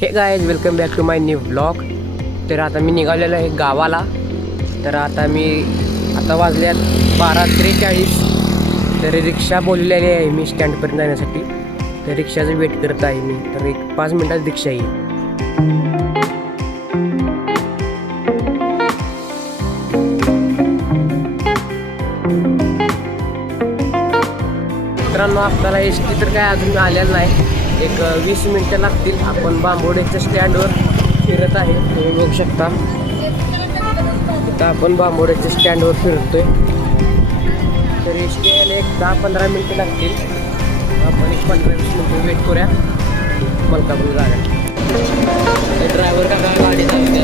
हे guys welcome back to my new blog. तर आता मी निघालेलो आहे गावाला। तर आता वाजल्यात 12:43। तर रिक्षा बोललेली आहे मी स्टँडपर्यंत जाण्यासाठी। तर रिक्षाचं वेट करत आहे मी। तर एक 5 मिनिटात रिक्षा येईल। मित्रांनो आपल्याला एस टी तर काय अजून आलेलं नाही। एक 20 मिनिटं लागतील। आपण बांबोड्याच्या स्टँडवर फिरत आहे, तुम्ही बघू शकता। इथं आपण बांबोड्याच्या स्टँडवर फिरतोय। तर एस टी यायला एक 10-15 मिनिटं लागतील। आपण एक 15-20 मिनिटं वेट करूया मलकापूर जागा। ड्रायव्हर का काय गाडी चालवते।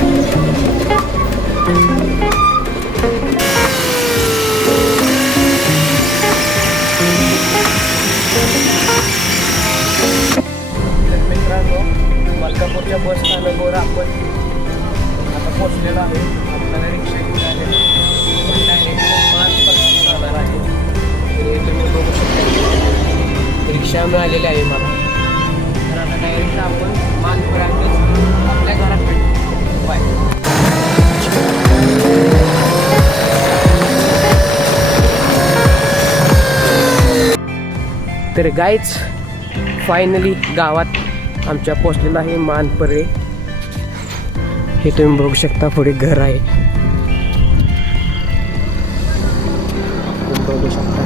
मलकापूरच्या बस स्थानकावर आपण आता पोहोचलेलो आहे। आपल्याला रिक्षा घेऊन आलेली डायरेक्ट मानपर्यंत जाणार आहे। हे तुम्ही बघू शकता, रिक्षा मिळालेली आहे मला। तर आता डायरेक्ट आपण मानपर्यंत आपल्या घरात भेटू। बाय। तर गाईज फायनली गावात आमच्या पोचलेला आहे मानपरे। हे तुम्ही बघू शकता, पुढे घर आहे बघू शकता।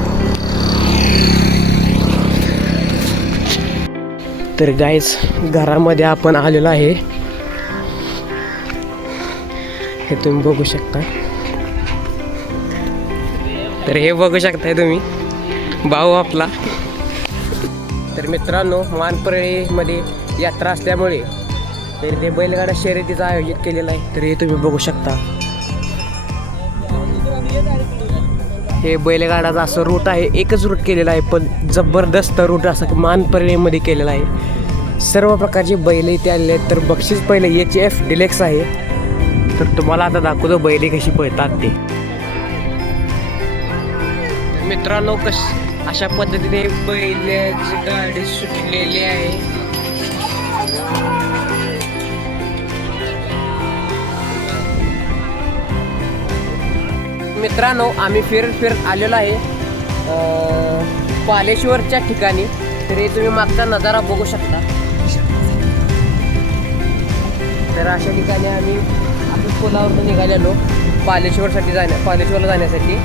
तर गाईज घरामध्ये आपण आलेलो आहे, हे तुम्ही बघू शकता। तर हे बघू शकताय तुम्ही भाऊ आपला। तर मित्रांनो मानपरेमध्ये यात्रा असल्यामुळे तर ते बैलगाडा शर्यतीचं आयोजित केलेलं आहे। तर हे तुम्ही बघू शकता, हे बैलगाडाचा असं रूट आहे, एकच रूट केलेला आहे पण जबरदस्त रूट असं मानपरेमध्ये केलेला आहे। सर्व प्रकारचे बैल इथे आलेले आहेत। तर बक्षीस पहिले HF डिलेक्स आहे। तर तुम्हाला आता दाखवतो बैले कशी पळतात ते। मित्रांनो अशा पद्धतीने बैलाची गाडी सुटलेली आहे। मित्रांनो आम्ही फिरत आलेलो आहे पालेश्वरच्या ठिकाणी। तर हे तुम्ही मागचा नजारा बघू शकता। तर अशा ठिकाणी आम्ही पुलावरून निघालेलो पालेश्वरला जाण्यासाठी।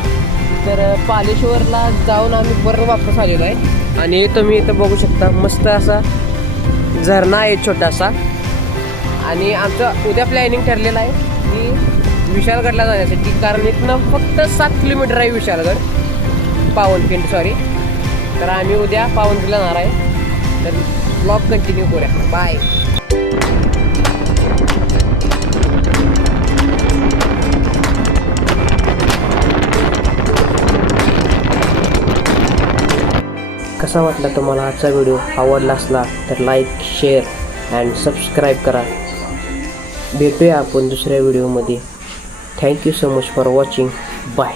तर पालेश्वरला जाऊन आम्ही परत वापस आलेलो आहे। आणि तुम्ही इथं बघू शकता मस्त असा झरणा आहे छोटासा। आणि आमचं उद्या प्लॅनिंग ठरलेलं आहे की विशालगडला जाण्यासाठी, कारण इथनं फक्त 7 किलोमीटर आहे विशालगड, पावनखिंड सॉरी। तर आम्ही उद्या पावनखिंडला जाणार आहे। तर ब्लॉग कंटिन्यू करूया। बाय। कसा वाटला तुम्हाला आजचा व्हिडिओ? आवडला असला तर लाईक, शेअर अँड सबस्क्राईब करा। भेटूया आपण दुसऱ्या व्हिडिओमध्ये। Thank you so much for watching. Bye.